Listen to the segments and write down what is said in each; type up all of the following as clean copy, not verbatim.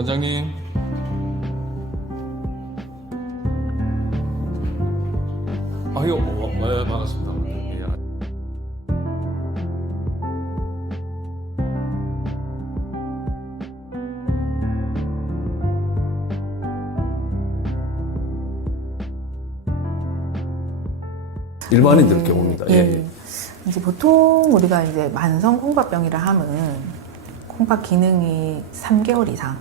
원장님. 아유, 네, 반갑습니다. 예. 일반인들 경우입니다. 예. 예. 이제 보통 우리가 이제 만성 콩팥병이라 하면 콩팥 기능이 3개월 이상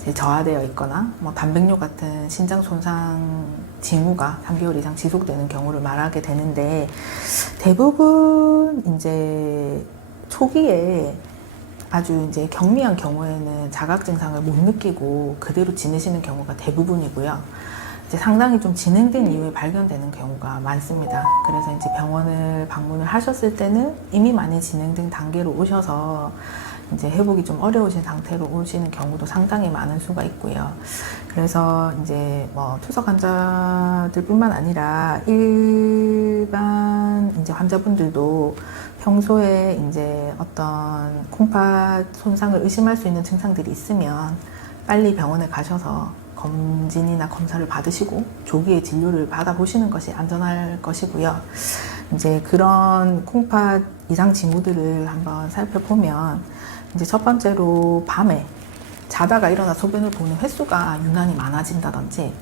이제 저하되어 있거나 뭐 단백뇨 같은 신장 손상 징후가 3개월 이상 지속되는 경우를 말하게 되는데, 대부분 이제 초기에 아주 이제 경미한 경우에는 자각 증상을 못 느끼고 그대로 지내시는 경우가 대부분이고요. 이제 상당히 좀 진행된 이후에 발견되는 경우가 많습니다. 그래서 이제 병원을 방문을 하셨을 때는 이미 많이 진행된 단계로 오셔서 이제 회복이 좀 어려우신 상태로 오시는 경우도 상당히 많은 수가 있고요. 그래서 이제 뭐 투석 환자들뿐만 아니라 일반 이제 환자분들도 평소에 이제 어떤 콩팥 손상을 의심할 수 있는 증상들이 있으면 빨리 병원에 가셔서 검진이나 검사를 받으시고 조기에 진료를 받아보시는 것이 안전할 것이고요. 이제 그런 콩팥 이상 징후들을 한번 살펴보면, 이제 첫 번째로 밤에 자다가 일어나 소변을 보는 횟수가 유난히 많아진다든지,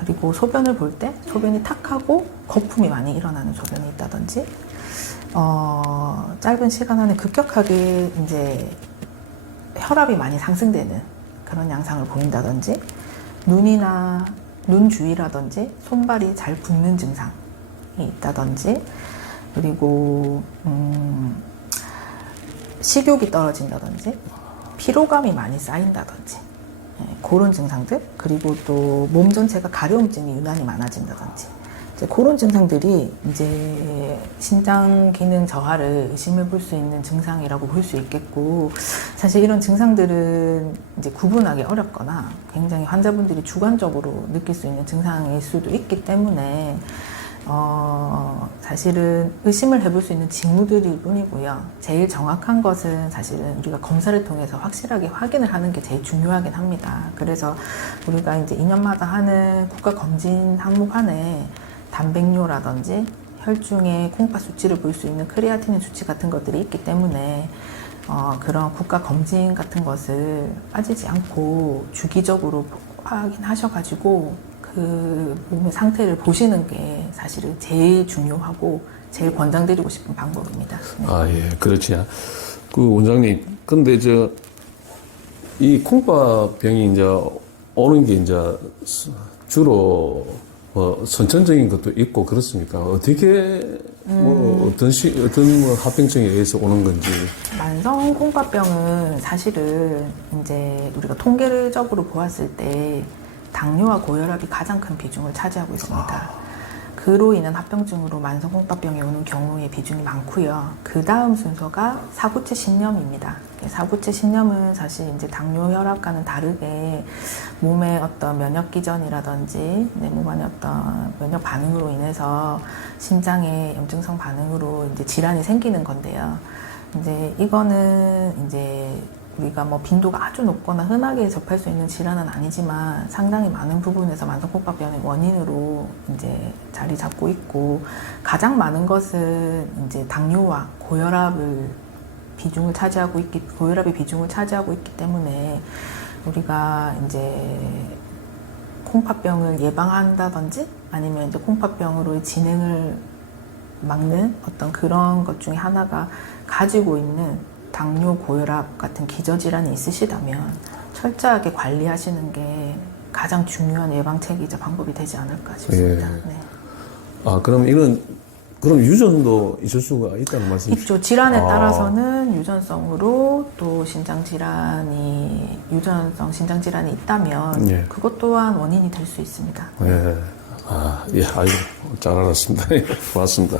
그리고 소변을 볼 때 소변이 탁하고 거품이 많이 일어나는 소변이 있다든지, 짧은 시간 안에 급격하게 이제 혈압이 많이 상승되는 그런 양상을 보인다든지, 눈이나 눈 주위라든지 손발이 잘 붓는 증상이 있다든지, 그리고 식욕이 떨어진다든지, 피로감이 많이 쌓인다든지, 그런 증상들, 그리고 또 몸 전체가 가려움증이 유난히 많아진다든지, 이제 그런 증상들이 이제 신장 기능 저하를 의심해 볼 수 있는 증상이라고 볼 수 있겠고, 사실 이런 증상들은 이제 구분하기 어렵거나 굉장히 환자분들이 주관적으로 느낄 수 있는 증상일 수도 있기 때문에 사실은 의심을 해볼 수 있는 징후들일 뿐이고요. 제일 정확한 것은 사실은 우리가 검사를 통해서 확실하게 확인을 하는 게 제일 중요하긴 합니다. 그래서 우리가 이제 2년마다 하는 국가검진 항목 안에 단백뇨라든지 혈중의 콩팥 수치를 볼 수 있는 크레아티닌 수치 같은 것들이 있기 때문에 그런 국가 검진 같은 것을 빠지지 않고 주기적으로 확인하셔가지고 그 몸의 상태를 보시는 게 사실은 제일 중요하고 제일 권장드리고 싶은 방법입니다. 네. 아, 예, 그렇지. 그 원장님, 근데 이 콩팥병이 이제 오는 게 이제 주로 선천적인 것도 있고 그렇습니까? 어떻게 어떤 합병증에 의해서 오는 건지. 만성 콩팥병은 사실은 이제 우리가 통계적으로 보았을 때 당뇨와 고혈압이 가장 큰 비중을 차지하고 있습니다. 그로 인한 합병증으로 만성 콩팥병이 오는 경우의 비중이 많고요. 그 다음 순서가 사구체 신염입니다. 사구체 신염은 사실 이제 당뇨 혈압과는 다르게 몸의 어떤 면역 기전이라든지 내 몸 안의 어떤 면역 반응으로 인해서 심장의 염증성 반응으로 이제 질환이 생기는 건데요. 이제 이거는 이제 우리가 뭐 빈도가 아주 높거나 흔하게 접할 수 있는 질환은 아니지만 상당히 많은 부분에서 만성 콩팥병의 원인으로 이제 자리 잡고 있고, 가장 많은 것은 이제 당뇨와 고혈압이 비중을 차지하고 있기 때문에 우리가 이제 콩팥병을 예방한다든지 아니면 이제 콩팥병으로의 진행을 막는 어떤 그런 것 중에 하나가 가지고 있는 당뇨, 고혈압 같은 기저질환이 있으시다면 철저하게 관리하시는 게 가장 중요한 예방책이자 방법이 되지 않을까 싶습니다. 예. 네. 아, 그럼 유전도 있을 수가 있다는 말씀이시죠? 있죠. 질환에 따라서는 유전성으로 또 유전성 신장질환이 있다면 예. 그것 또한 원인이 될 수 있습니다. 예. 아, 예, 아이고, 잘 알았습니다. 고맙습니다.